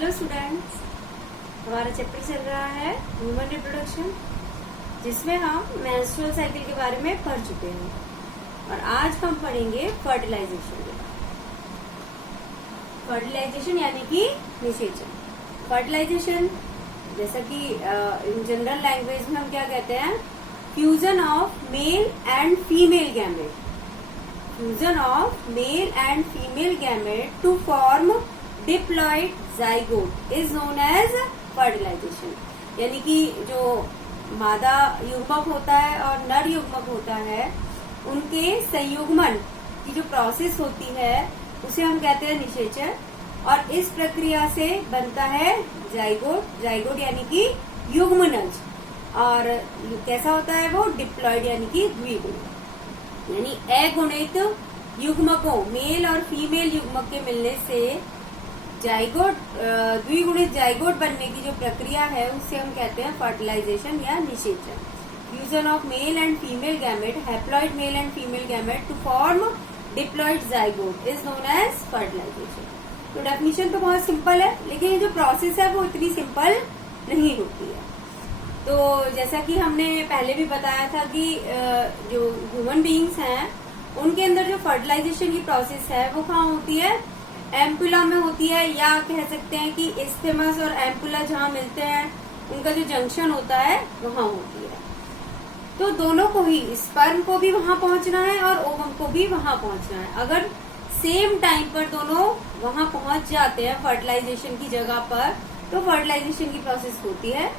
Hello students, हमारा chapter चल रहा है ह्यूमन रिप्रोडक्शन, जिसमें हम मेंस्ट्रुअल साइकिल के बारे में पढ़ चुके हैं और आज हम पढ़ेंगे फर्टिलाइजेशन के बारे में। फर्टिलाइजेशन यानी कि निषेचन। फर्टिलाइजेशन जैसा कि इन जनरल लैंग्वेज में हम क्या कहते हैं, fusion of male and female gamete. Fusion of male and female gamete to form diploid zygote is known as fertilisation. यानी कि जो मादा युग्मक होता है और नर युग्मक होता है, उनके संयुग्मन की जो प्रोसेस होती है उसे हम कहते हैं निषेचन। और इस प्रक्रिया से बनता है जाइगोट। जाइगोट यानी कि युग्मनज। और कैसा होता है वो, डिप्लॉइड यानी कि द्विगुणित। यानी अगुणित युग्मकों, मेल और फीमेल युग्मक के मिलने से जाइगोट, द्विगुणित जाइगोट बनने की जो प्रक्रिया है उसे हम कहते हैं फर्टिलाइजेशन या निषेचन। Fusion of male and female gamete, haploid male and female gamete to form diploid zygote is known as fertilisation. तो डेफिनेशन तो बहुत सिंपल है, लेकिन ये जो प्रोसेस है वो इतनी सिंपल नहीं होती है। तो जैसा कि हमने पहले भी बताया था कि जो ह्यूमन बीइंग्स हैं उनके अंदर जो फर्टिलाइजेशन की प्रोसेस है वो कहाँ होती है, एम्पुला में होती है, या कह सकते हैं कि इस्थेमस और एम्पुला जहाँ मिलते हैं उनका जो जंक्शन होता है वहाँ होती है। तो दोनों को ही, स्पर्म को भी वहां पहुंचना है और ओवम को भी वहां पहुंचना है। अगर सेम टाइम पर दोनों वहां पहुंच जाते हैं फर्टिलाइजेशन की जगह पर, तो फर्टिलाइजेशन की प्रोसेस होती है,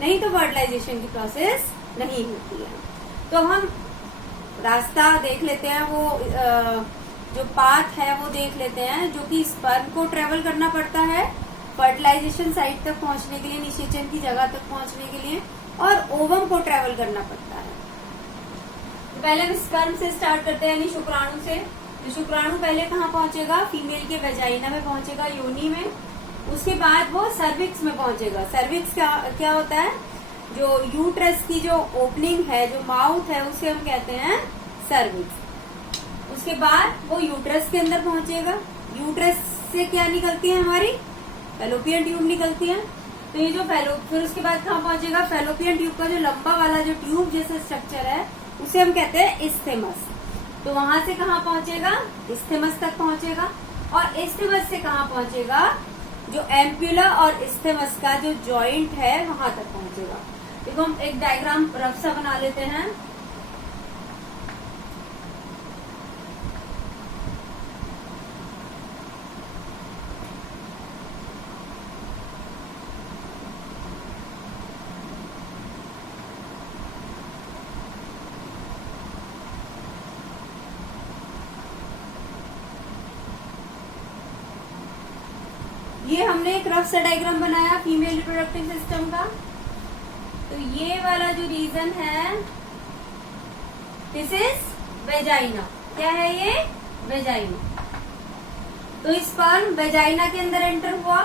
नहीं तो फर्टिलाइजेशन की प्रोसेस नहीं होती है। तो हम रास्ता देख लेते हैं, वो जो पाथ है वो देख लेते हैं, जो कि स्पर्म को ट्रेवल करना पड़ता है फर्टिलाइजेशन साइट तक पहुंचने के लिए, निषेचन की जगह तक पहुंचने के लिए, और ओवम को ट्रेवल करना पड़ता है। तो पहले हम स्पर्म से स्टार्ट करते हैं, यानी शुक्राणु से। तो शुक्राणु पहले कहाँ पहुंचेगा, फीमेल के वेजाइना में पहुंचेगा, योनि में। उसके बाद वो सर्विक्स में पहुंचेगा। सर्विक्स क्या होता है, जो यूट्रस की जो ओपनिंग है, जो माउथ है, उसे हम कहते हैं सर्विक्स। उसके बाद वो यूट्रस के अंदर पहुंचेगा। यूट्रस से क्या निकलती है, हमारी फैलोपियन ट्यूब निकलती है। तो ये जो फिर उसके बाद कहाँ पहुंचेगा, फैलोपियन ट्यूब का जो लंबा वाला जो ट्यूब जैसा स्ट्रक्चर है उसे हम कहते हैं इस्थेमस। तो वहां से कहाँ पहुंचेगा, इस्थेमस तक पहुंचेगा। और इस्थेमस से कहाँ पहुंचेगा, जो एम्पुला और इस्थेमस का जो जॉइंट है वहां तक पहुंचेगा। देखो हम एक डायग्राम रफ सा बना लेते हैं। ये हमने एक रफ सा डायग्राम बनाया फीमेल रिप्रोडक्टिव सिस्टम का। तो ये वाला जो रीजन है, दिस इज वेजाइना। क्या है ये, वेजाइना। तो स्पर्म वेजाइना के अंदर एंटर हुआ।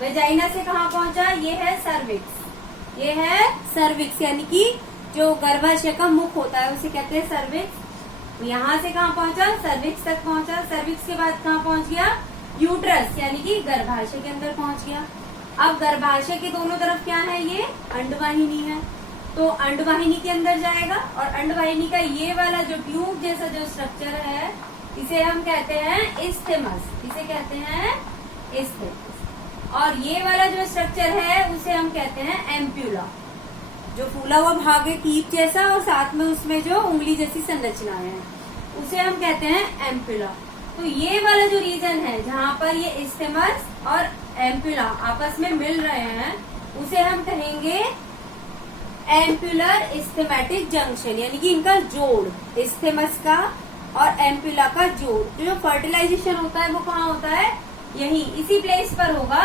वेजाइना से कहाँ पहुंचा, ये है सर्विक्स। ये है सर्विक्स, यानी कि जो गर्भाशय का मुख होता है उसे कहते हैं सर्विक्स। यहाँ से कहाँ पहुंचा, सर्विक्स तक पहुंचा। सर्विक्स के बाद कहाँ पहुंच गया, यूट्रस, यानी कि गर्भाशय के अंदर पहुंच गया। अब गर्भाशय के दोनों तरफ क्या है, ये अंडवाहिनी है। तो अंडवाहिनी के अंदर जाएगा और अंडवाहिनी का ये वाला जो ट्यूब जैसा जो स्ट्रक्चर है इसे हम कहते हैं इस्थेमस। इसे कहते हैं इस्थेमस। और ये वाला जो स्ट्रक्चर है उसे हम कहते हैं एम्प्यूला। जो फूला हुआ भाग है कीप जैसा और साथ में उसमें जो उंगली जैसी संरचनाएं हैं उसे हम कहते हैं एम्प्यूला। तो ये वाला जो रीजन है जहाँ पर ये इस्थेमस और एम्पुला आपस में मिल रहे हैं उसे हम कहेंगे एम्पुलर इस्थेमेटिक जंक्शन, यानी कि इनका जोड़, इस्थेमस का और एम्पुला का जोड़। जो फर्टिलाइजेशन होता है वो कहाँ होता है, यही इसी प्लेस पर होगा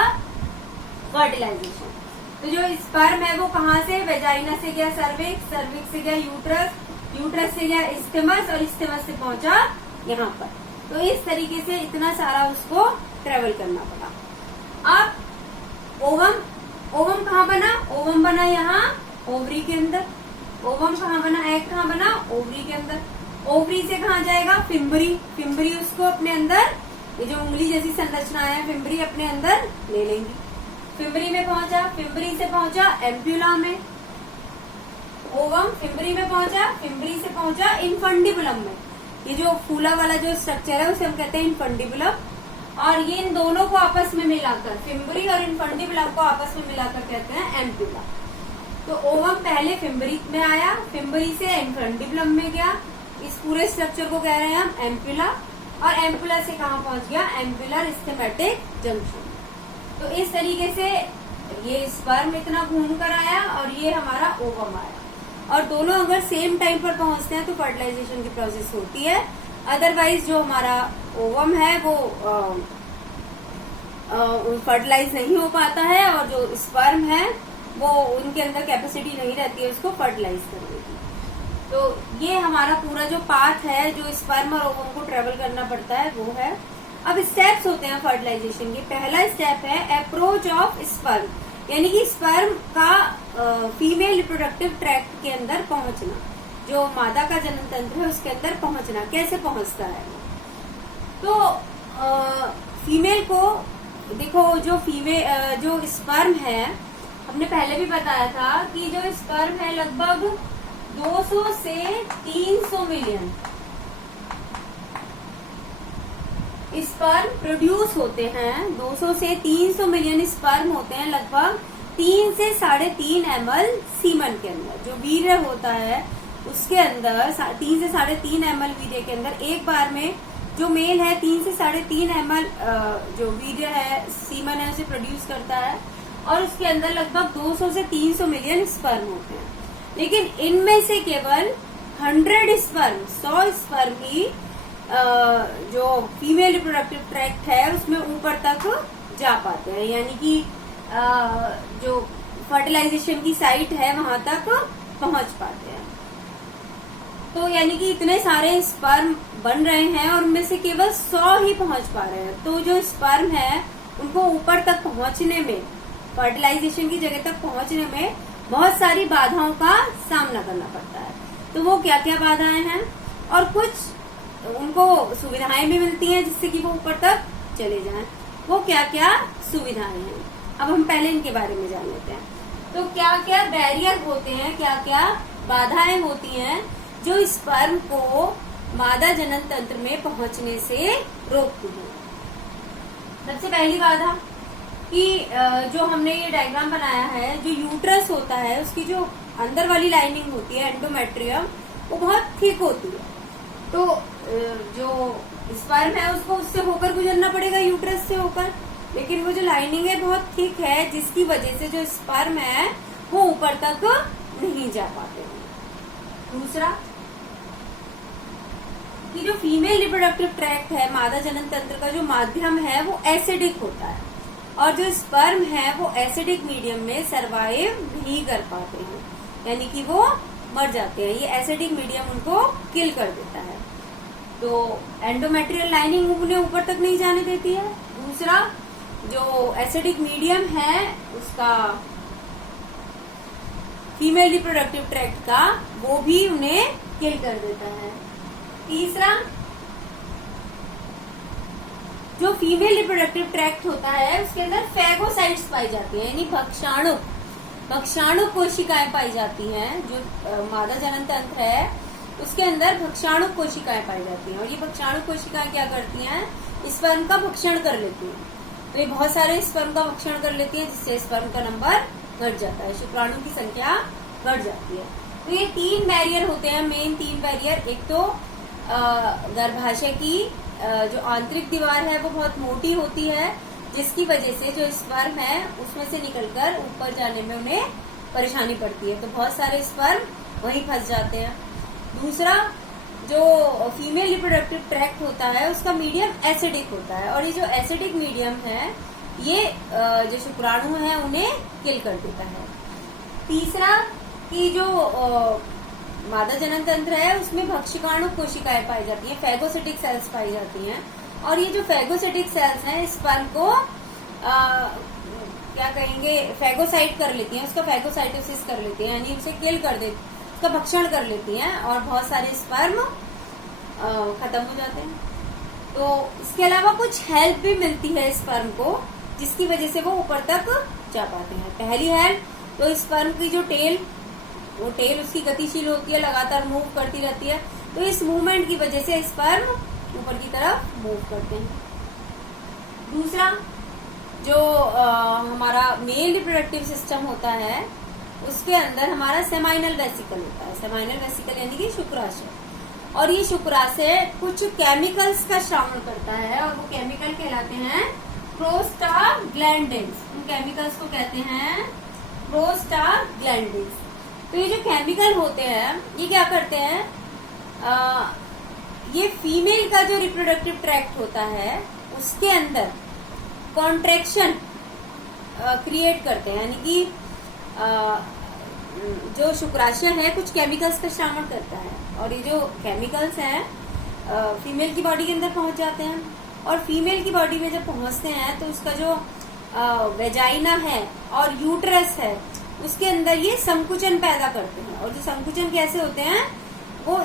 फर्टिलाइजेशन। तो जो स्पर्म है वो कहाँ से, वेजाइना से गया सर्विक्स, सर्विक्स से गया यूट्रस, यूट्रस से गया इस्थेमस और इस्थेमस से पहुंचा यहाँ पर। तो इस तरीके से इतना सारा उसको ट्रेवल करना पड़ा। अब ओवम, ओवम कहाँ बना, ओवम बना यहाँ ओवरी के अंदर। ओवम कहाँ बना, एग कहाँ बना, ओवरी के अंदर। ओवरी से कहाँ जाएगा, फिम्बरी। फिम्बरी उसको अपने अंदर, ये जो उंगली जैसी संरचना है फिम्बरी अपने अंदर ले लेंगी। फिम्बरी में पहुंचा, फिम्बरी से पहुंचा एम्प्यूला में, ओवम फिम्बरी में पहुंचा, फिम्बरी से पहुंचा इनफंडिबुलम में। ये जो फूला वाला जो स्ट्रक्चर है उसे हम कहते हैं इनफंडिबुलम। और ये इन दोनों को आपस में मिलाकर, फिम्बरी और इनफंडिबुलम को आपस में मिलाकर कहते हैं एम्प्यूला। तो ओवम पहले फिम्बरी में आया, फिम्बरी से इनफंडिबुलम में गया, इस पूरे स्ट्रक्चर को कह रहे हैं हम एम्प्यूला। और एम्प्यूला से कहाँ पहुंच गया, एम्प्यूलर स्टेमेटिक जंक्शन। तो इस तरीके से ये स्पर्म इतना घूम कर आया और ये हमारा ओवम आया। और दोनों अगर सेम टाइम पर पहुंचते हैं तो फर्टिलाइजेशन की प्रोसेस होती है। अदरवाइज जो हमारा ओवम है वो फर्टिलाइज नहीं हो पाता है, और जो स्पर्म है वो उनके अंदर कैपेसिटी नहीं रहती है उसको फर्टिलाइज करने की। तो ये हमारा पूरा जो पाथ है जो स्पर्म और ओवम को ट्रेवल करना पड़ता है वो है। अब स्टेप्स होते हैं फर्टिलाइजेशन के। पहला स्टेप है अप्रोच ऑफ स्पर्म, यानी कि स्पर्म का फीमेल रिप्रोडक्टिव ट्रैक्ट के अंदर पहुंचना, जो मादा का जनन तंत्र है उसके अंदर पहुंचना। कैसे पहुंचता है? तो फीमेल को देखो, जो स्पर्म है, हमने पहले भी बताया था कि जो स्पर्म है लगभग 200 से 300 मिलियन स्पर्म प्रोड्यूस होते हैं। 200 से 300 मिलियन स्पर्म होते हैं लगभग 3 से 3.5 ml सीमन के अंदर। जो वीर्य होता है उसके अंदर 3 से 3.5 ml वीर्य के अंदर एक बार में जो मेल है 3 से 3.5 ml जो वीर्य है, सीमन है, उसे प्रोड्यूस करता है। और उसके अंदर लगभग 200 से 300 मिलियन स्पर्म होते हैं। लेकिन इनमें से केवल 100 स्पर्म ही जो फीमेल रिप्रोडक्टिव ट्रैक्ट है उसमें ऊपर तक जा पाते हैं, यानी कि जो फर्टिलाइजेशन की साइट है वहां तक पहुंच पाते हैं। तो यानी कि इतने सारे स्पर्म बन रहे हैं और उनमें से केवल 100 ही पहुंच पा रहे हैं। तो जो स्पर्म है उनको ऊपर तक पहुंचने में, फर्टिलाइजेशन की जगह तक पहुंचने में बहुत सारी बाधाओं का सामना करना पड़ता है। तो वो क्या क्या बाधाएं हैं, और कुछ उनको सुविधाएं भी मिलती हैं जिससे कि वो ऊपर तक चले जाएं। वो क्या क्या सुविधाएं हैं, अब हम पहले इनके बारे में जान लेते हैं। तो क्या क्या बैरियर होते हैं, क्या क्या बाधाएं होती हैं जो स्पर्म को मादा जनन तंत्र में पहुंचने से रोकती हैं। सबसे पहली बाधा कि जो हमने ये डायग्राम बनाया है, जो यूट्रस होता है उसकी जो अंदर वाली लाइनिंग होती है एंडोमेट्रियम, वो बहुत थिक होती है। तो जो स्पर्म है उसको उससे होकर गुजरना पड़ेगा, यूट्रस से होकर, लेकिन वो जो लाइनिंग है बहुत थिक है, जिसकी वजह से जो स्पर्म है वो ऊपर तक नहीं जा पाते। दूसरा कि जो फीमेल रिप्रोडक्टिव ट्रैक्ट है, मादा जनन तंत्र का जो माध्यम है वो एसिडिक होता है, और जो स्पर्म है वो एसिडिक मीडियम में सरवाइव नहीं कर पाते हैं, यानी कि वो मर जाते हैं। ये एसिडिक मीडियम उनको किल कर देता है। तो एंडोमेट्रियल लाइनिंग उन्हें ऊपर तक नहीं जाने देती है। दूसरा, जो एसिडिक मीडियम है उसका फीमेल रिप्रोडक्टिव ट्रैक्ट का, वो भी उन्हें किल कर देता है। तीसरा, जो फीमेल रिप्रोडक्टिव ट्रैक्ट होता है उसके अंदर फैगोसाइट्स पाई जाती हैं, यानी भक्षाणु कोशिकाएं पाई जाती हैं। जो मादा जनन तंत्र है उसके अंदर भक्षाणु कोशिकाएं पाई जाती हैं, और ये भक्षाणु कोशिकाएं क्या करती हैं, स्पर्म का भक्षण कर लेती हैं। तो ये बहुत सारे स्पर्म का भक्षण कर लेती है, जिससे स्पर्म का नंबर घट जाता है, शुक्राणु की संख्या घट जाती है। तो ये 3 बैरियर होते हैं, मेन 3 बैरियर। एक तो गर्भाशय की जो आंतरिक दीवार है वो बहुत मोटी होती है, जिसकी वजह से जो स्पर्म है उसमें से निकलकर ऊपर जाने में उन्हें परेशानी पड़ती है, तो बहुत सारे स्पर्म वहीं फंस जाते हैं। दूसरा, जो फीमेल रिप्रोडक्टिव ट्रैक्ट होता है उसका मीडियम एसिडिक होता है, और ये जो एसिडिक मीडियम है ये जो शुक्राणु है उन्हें किल कर देता है। तीसरा, कि जो मादा जनन तंत्र है उसमें भक्षिकाणु कोशिकाएं पाई जाती हैं, फैगोसिटिक सेल्स पाई जाती हैं, और ये जो फैगोसिटिक सेल्स हैं स्पर्म को क्या कहेंगे, फैगोसाइट कर लेती हैं, उसका फैगोसाइटोसिस कर लेती हैं, यानी उसे किल कर देती, उसका भक्षण कर लेती हैं, और बहुत सारे स्पर्म खत्म हो जाते हैं। तो इसके अलावा कुछ हेल्प भी मिलती है स्पर्म को, जिसकी वजह से वो ऊपर तक जा पाते हैं। पहली हेल्प तो स्पर्म की जो टेल, वो टेल उसकी गतिशील होती है, लगातार मूव करती रहती है, तो इस मूवमेंट की वजह से स्पर्म ऊपर की तरफ मूव करते हैं। दूसरा जो हमारा मेल रिप्रोडक्टिव सिस्टम होता है, उसके अंदर हमारा सेमाइनल वेसिकल होता है। सेमाइनल वेसिकल यानी कि शुक्राशय, और ये शुक्राशय कुछ केमिकल्स का श्रावण करता है, और वो केमिकल कहलाते हैं प्रोस्टाग्लैंडिन्स। उन केमिकल्स को कहते हैं प्रोस्टाग्लैंडिन्स। तो ये जो केमिकल होते हैं, ये क्या करते हैं, ये फीमेल का जो रिप्रोडक्टिव ट्रैक्ट होता है उसके अंदर कॉन्ट्रैक्शन क्रिएट करते हैं, यानी कि जो शुक्राशय है कुछ केमिकल्स का श्रावण करता है, और ये जो केमिकल्स हैं फीमेल की बॉडी के अंदर पहुंच जाते हैं, और फीमेल की बॉडी में जब पहुंचते हैं तो उसका जो वेजाइना है और यूट्रस है उसके अंदर ये संकुचन पैदा करते हैं। और जो संकुचन कैसे होते हैं, वो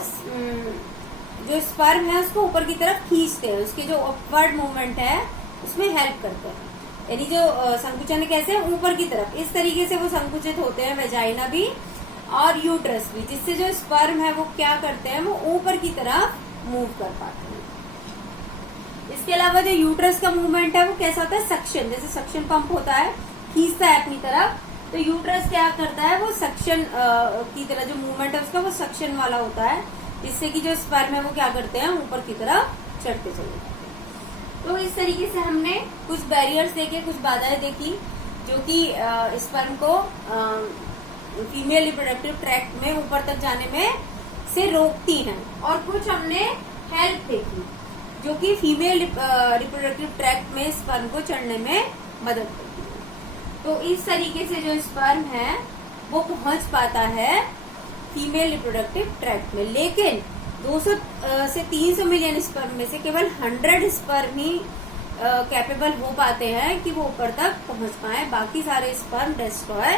जो स्पर्म है उसको ऊपर की तरफ खींचते हैं, उसके जो अपवर्ड मूवमेंट है उसमें हेल्प करते हैं। यानी जो संकुचन कैसे, ऊपर की तरफ, इस तरीके से वो संकुचित होते हैं, वेजाइना भी और यूट्रस भी, जिससे जो स्पर्म है वो क्या करते हैं, वो ऊपर की तरफ मूव कर पाते हैं। इसके अलावा जो यूट्रस का मूवमेंट है वो कैसा होता है, सक्शन, जैसे सक्शन पंप होता है, खींचता है अपनी तरफ, तो यूट्रस क्या करता है, वो सक्शन की तरह जो मूवमेंट है उसका वो सक्शन वाला होता है, जिससे कि जो स्पर्म है वो क्या करते हैं, ऊपर की तरफ चढ़ते चले जाते हैं। तो इस तरीके से हमने कुछ बैरियर्स देखे, कुछ बाधाएं देखी जो कि स्पर्म को फीमेल रिप्रोडक्टिव ट्रैक्ट में ऊपर तक जाने में से रोकती हैं, और कुछ हमने हेल्प देखी जो कि फीमेल रिप्रोडक्टिव ट्रैक्ट में स्पर्म को चढ़ने में मदद करती है। तो इस तरीके से जो स्पर्म है वो पहुंच पाता है फीमेल रिप्रोडक्टिव ट्रैक्ट में, लेकिन 200 से 300 मिलियन स्पर्म में से केवल 100 स्पर्म ही कैपेबल हो पाते हैं कि वो ऊपर तक पहुंच पाए, बाकी सारे स्पर्म डिस्ट्रॉय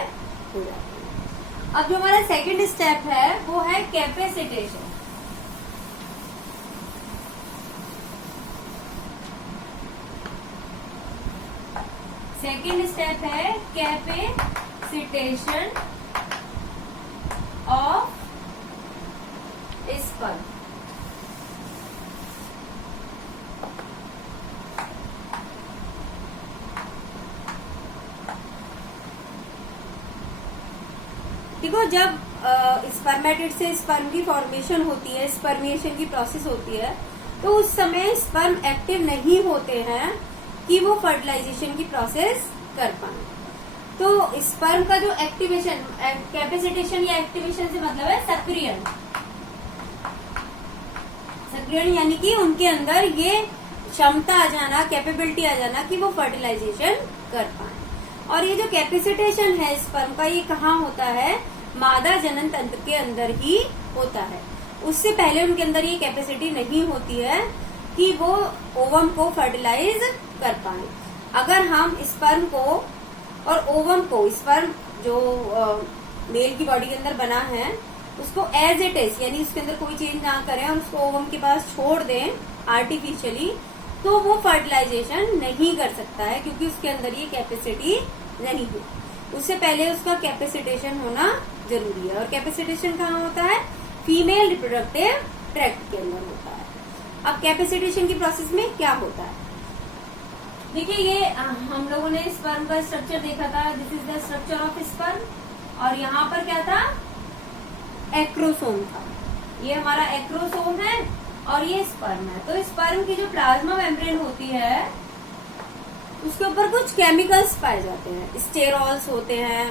हो जाते हैं। अब जो हमारा सेकंड स्टेप है वो है कैपेसिटेशन। सेकंड स्टेप है कैपेसिटेशन ऑफ स्पर्म। देखो, जब स्पर्मेटिड से स्पर्म की फॉर्मेशन होती है, स्पर्मिएशन की प्रोसेस होती है, तो उस समय स्पर्म एक्टिव नहीं होते हैं कि वो फर्टिलाइजेशन की प्रोसेस कर पाए। तो स्पर्म का जो एक्टिवेशन, कैपेसिटेशन या एक्टिवेशन से मतलब है सक्रियण। सक्रियण यानी कि उनके अंदर ये क्षमता आ जाना, कैपेबिलिटी आ जाना कि वो फर्टिलाइजेशन कर पाए। और ये जो कैपेसिटेशन है स्पर्म का, ये कहाँ होता है, मादा जनन तंत्र के अंदर ही होता है। उससे पहले उनके अंदर ये कैपेसिटी नहीं होती है कि वो ओवम को फर्टिलाइज कर पाए। अगर हम स्पर्म को और ओवम को, स्पर्म जो मेल की बॉडी के अंदर बना है उसको एज इट इज, यानी उसके अंदर कोई चेंज ना करें और उसको ओवम के पास छोड़ दें आर्टिफिशियली, तो वो फर्टिलाइजेशन नहीं कर सकता है, क्योंकि उसके अंदर ये कैपेसिटी नहीं है। उससे पहले उसका कैपेसिटेशन होना जरूरी है। और कैपेसिटेशन कहाँ होता है, फीमेल रिप्रोडक्टिव ट्रैक्ट के अंदर होता है। अब कैपेसिटेशन की प्रोसेस में क्या होता है, देखिए, ये हम लोगों ने स्पर्म का स्ट्रक्चर देखा था, this is the structure of sperm, और यहाँ पर क्या था, एक्रोसोम था। ये हमारा एक्रोसोम है और ये स्पर्म है। तो स्पर्म की जो प्लाज्मा मेम्ब्रेन होती है उसके ऊपर कुछ केमिकल्स पाए जाते हैं, स्टेरॉल्स होते हैं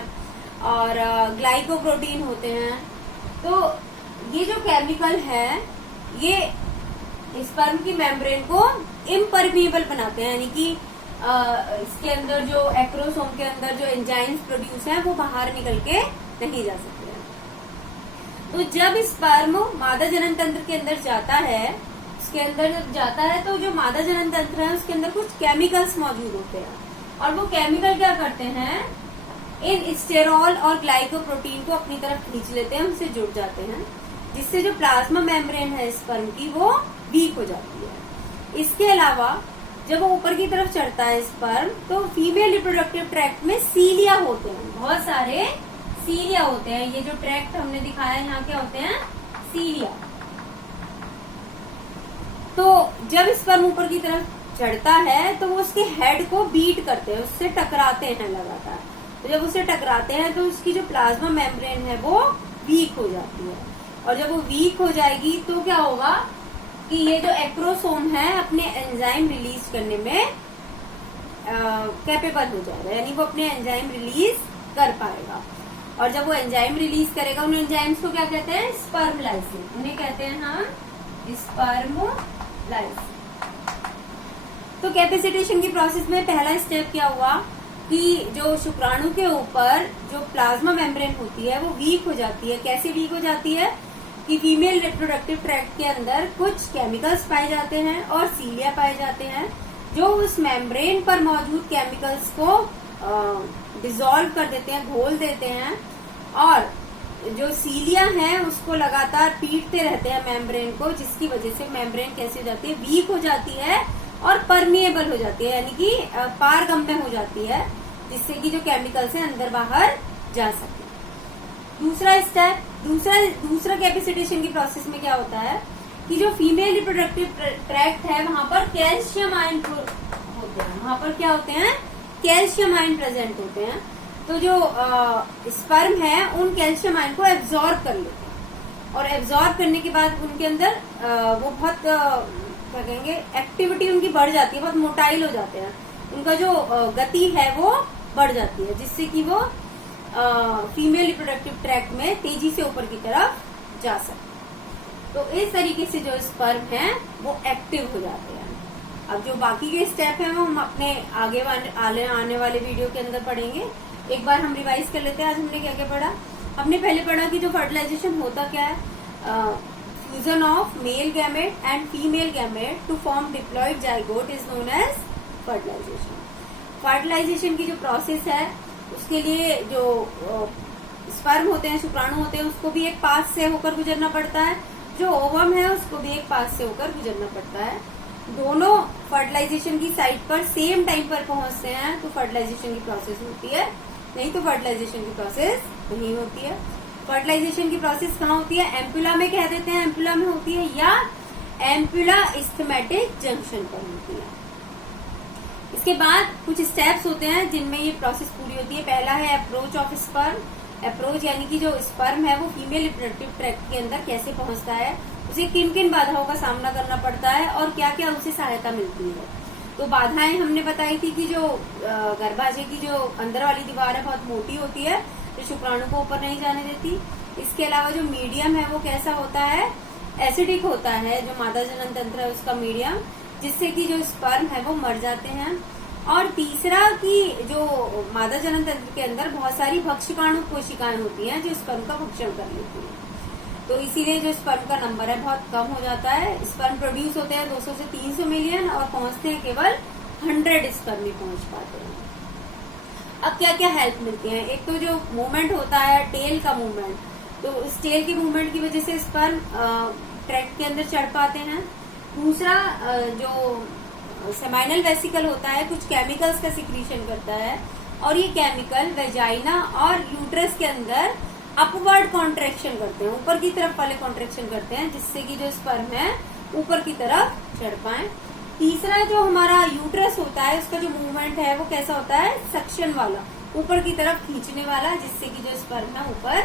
और ग्लाइकोप्रोटीन होते हैं। तो ये जो केमिकल है ये स्पर्म की मेम्ब्रेन को इम्परमिएबल बनाते हैं, यानी कि इसके अंदर जो एक्रोसोम के अंदर जो एंजाइम्स प्रोड्यूस हैं वो बाहर निकल के नहीं जा सकते हैं। तो जब स्पर्म मादा जनन तंत्र के अंदर जाता है, उसके अंदर जब जाता है तो जो मादा जनन तंत्र है उसके अंदर कुछ केमिकल्स मौजूद होते हैं, और वो केमिकल क्या करते हैं, इन स्टेरॉल और ग्लाइकोप्रोटीन को अपनी तरफ खींच लेते हैं, उनसे जुड़ जाते हैं, जिससे जो प्लाज्मा मेम्ब्रेन है स्पर्म की वो वीक हो जाती है। इसके अलावा जब वो ऊपर की तरफ चढ़ता है स्पर्म, तो फीमेल रिप्रोडक्टिव ट्रैक्ट में सीलिया होते हैं, बहुत सारे सीलिया होते हैं। ये जो ट्रैक्ट हमने दिखाया है यहाँ क्या होते हैं, सीलिया। तो जब स्पर्म ऊपर की तरफ चढ़ता है तो वो उसके हेड को बीट करते हैं, उससे टकराते हैं लगातार। तो जब उससे टकराते हैं तो उसकी जो प्लाज्मा मेम्ब्रेन है वो वीक हो जाती है, और जब वो वीक हो जाएगी तो क्या होगा कि ये जो एक्रोसोम है अपने एंजाइम रिलीज करने में कैपेबल हो जाएगा, यानी वो अपने एंजाइम रिलीज कर पाएगा। और जब वो एंजाइम रिलीज करेगा, उन एंजाइम्स को क्या कहते हैं, स्पर्मलाइसिस, उन्हें कहते हैं हम स्पर्मोलाइसिस। तो कैपेसिटेशन की प्रोसेस में पहला स्टेप क्या हुआ कि जो शुक्राणु के ऊपर जो प्लाज्मा मेम्ब्रेन होती है वो वीक हो जाती है। कैसे वीक हो जाती है कि फीमेल रिप्रोडक्टिव ट्रैक्ट के अंदर कुछ केमिकल्स पाए जाते हैं और सीलिया पाए जाते हैं, जो उस मेम्ब्रेन पर मौजूद केमिकल्स को डिसॉल्व कर देते हैं, घोल देते हैं, और जो सीलिया है उसको लगातार पीटते रहते हैं मेम्ब्रेन को, जिसकी वजह से मेम्ब्रेन कैसे हो जाती है, वीक हो जाती है और परमिएबल हो जाती है, यानी कि पारगम्य हो जाती है, जिससे कि जो केमिकल्स हैं अंदर बाहर जा सके। दूसरा स्टेप, दूसरा कैपेसिटेशन की प्रोसेस में क्या होता है कि जो फीमेल रिप्रोडक्टिव ट्रैक्ट है वहां पर कैल्शियम आयन होते हैं, वहां पर क्या होते हैं, कैल्शियम आयन प्रेजेंट होते हैं। तो जो स्पर्म है उन कैल्शियम आयन को एब्जॉर्ब कर लेते हैं, और एब्जॉर्ब करने के बाद उनके अंदर वो बहुत क्या कहेंगे, एक्टिविटी उनकी बढ़ जाती है, बहुत मोटाइल हो जाते हैं, उनका जो गति है वो बढ़ जाती है, जिससे कि वो फीमेल रिप्रोडक्टिव ट्रैक्ट में तेजी से ऊपर की तरफ जा सकते। तो इस तरीके से जो स्पर्म है वो एक्टिव हो जाते हैं। अब जो बाकी के स्टेप हैं वो हम अपने आगे आने वाले वीडियो के अंदर पढ़ेंगे। एक बार हम रिवाइज कर लेते हैं। आज हमने क्या क्या पढ़ा। हमने पहले पढ़ा कि जो फर्टिलाइजेशन होता क्या है, fusion of male gamete and female gamete to form diploid zygote is known as fertilisation. Fertilisation की जो प्रोसेस है उसके लिए जो स्पर्म होते हैं, शुक्राणु होते हैं, उसको भी एक पास से होकर गुजरना पड़ता है, जो ओवम है उसको भी एक पास से होकर गुजरना पड़ता है। दोनों फर्टिलाइजेशन की साइट पर सेम टाइम पर पहुंचते हैं तो फर्टिलाइजेशन की प्रोसेस होती है, नहीं तो फर्टिलाइजेशन की प्रोसेस नहीं होती है। फर्टिलाइजेशन की प्रोसेस कहाँ होती है, एम्पुला में कह देते हैं, एम्पुला में होती है, या एम्पुला इस्थमेटिक जंक्शन पर होती है। इसके बाद कुछ स्टेप्स होते हैं जिनमें ये प्रोसेस पूरी होती है। पहला है अप्रोच ऑफ स्पर्म। अप्रोच यानी कि जो स्पर्म है वो फीमेल रिप्रोडक्टिव ट्रैक्ट के अंदर कैसे पहुंचता है, उसे किन किन बाधाओं का सामना करना पड़ता है और क्या क्या उसे सहायता मिलती है। तो बाधाएं हमने बताई थी कि जो गर्भाशय की जो अंदर वाली दीवार है बहुत मोटी होती है, जो शुक्राणु को ऊपर नहीं जाने देती। इसके अलावा जो मीडियम है वो कैसा होता है, एसिडिक होता है, जो मादा जनन तंत्र है उसका मीडियम, जिससे कि जो स्पर्म है वो मर जाते हैं। और तीसरा कि जो मादा जनन तंत्र के अंदर बहुत सारी भक्षकाणु कोशिकाएं होती हैं जो स्पर्म का भक्षण कर लेती हैं, तो इसीलिए जो स्पर्म का नंबर है बहुत कम हो जाता है। स्पर्म प्रोड्यूस होते हैं 200 से 300 मिलियन और पहुंचते हैं केवल 100 स्पर्म ही पहुंच पाते हैं। अब क्या क्या हेल्प मिलती है, एक तो जो मूवमेंट होता है टेल का मूवमेंट, तो इस टेल की मूवमेंट की वजह से स्पर्म ट्रैक्ट के अंदर चढ़ पाते हैं। दूसरा जो सेमाइनल वेसिकल होता है कुछ केमिकल्स का सिक्रीशन करता है, और ये केमिकल वेजाइना और यूट्रस के अंदर अपवर्ड कॉन्ट्रैक्शन करते हैं, ऊपर की तरफ वाले कॉन्ट्रैक्शन करते हैं, जिससे कि जो स्पर्म है ऊपर की तरफ चढ़ पाए। तीसरा जो हमारा यूट्रस होता है उसका जो मूवमेंट है वो कैसा होता है, सक्शन वाला, ऊपर की तरफ खींचने वाला, जिससे कि जो स्पर्म है ऊपर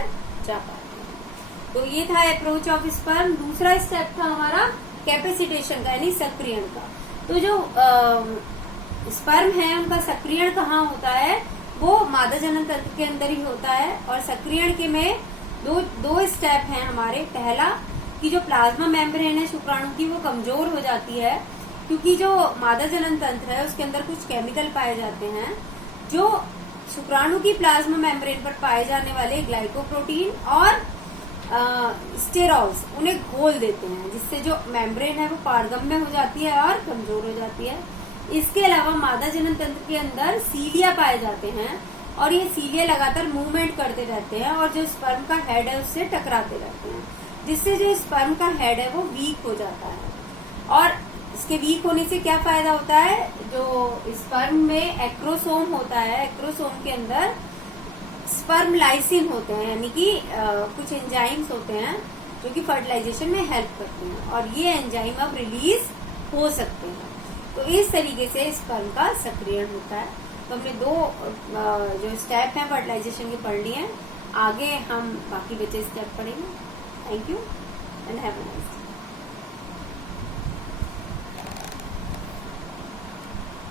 जा पाते हैं। तो ये था अप्रोच ऑफ स्पर्म। दूसरा स्टेप था हमारा कैपेसिटेशन का, यानी सक्रियण का। तो जो स्पर्म है उनका सक्रियण कहाँ होता है, वो मादा जनन तंत्र के अंदर ही होता है। और सक्रियण के में दो स्टेप हैं हमारे। पहला कि जो प्लाज्मा मेम्ब्रेन है शुक्राणु की वो कमजोर हो जाती है, क्योंकि जो मादा जनन तंत्र है उसके अंदर कुछ केमिकल पाए जाते हैं जो शुक्राणु की प्लाज्मा मेम्ब्रेन पर पाए जाने वाले ग्लाइकोप्रोटीन और स्टेरॉल्स उन्हें घोल देते हैं, जिससे जो मेम्ब्रेन है वो पारगम्य हो जाती है और कमजोर हो जाती है। इसके अलावा मादा जनन तंत्र के अंदर सीलिया पाए जाते हैं, और ये सीलिया लगातार मूवमेंट करते रहते हैं और जो स्पर्म का हेड है उससे टकराते रहते हैं, जिससे जो स्पर्म का हेड है वो वीक हो जाता है। और इसके वीक होने से क्या फायदा होता है, जो स्पर्म में एक्रोसोम होता है, एक्रोसोम के अंदर स्पर्म लाइसिन होते हैं, यानी कि कुछ एंजाइम्स होते हैं जो कि फर्टिलाइजेशन में हेल्प करते हैं, और ये एंजाइम अब रिलीज हो सकते हैं। तो इस तरीके से स्पर्म का सक्रियण होता है। तो हमने 2 जो स्टेप हैं फर्टिलाइजेशन के पढ़ लिए हैं। आगे हम बाकी बचे स्टेप पढ़ेंगे। Thank you and have a nice day.